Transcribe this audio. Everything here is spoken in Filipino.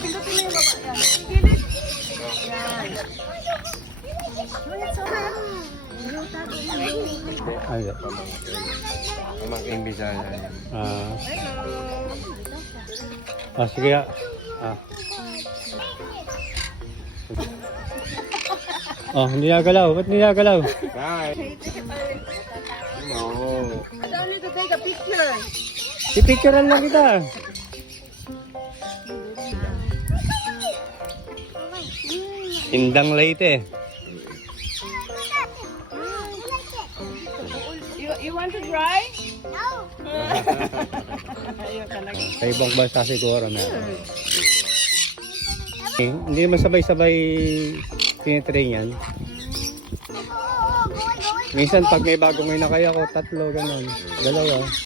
Pindutin mo yung baba. Yan. Gilid. Yan. Ay, Pamangking Bisaya yan. sige ah. Oh, hindi nagalaw. Ba't hindi nagalaw? Bye! No. I don't need to take a picture. Pipicturean lang kita. Indang Leyte. You want to try? No. Ayaw talaga. Sa ibang bansa siguro na. Hindi naman sabay-sabay tinitrain yan. Minsan pag may bagong may nakaya ko, 3, gano'n. 2.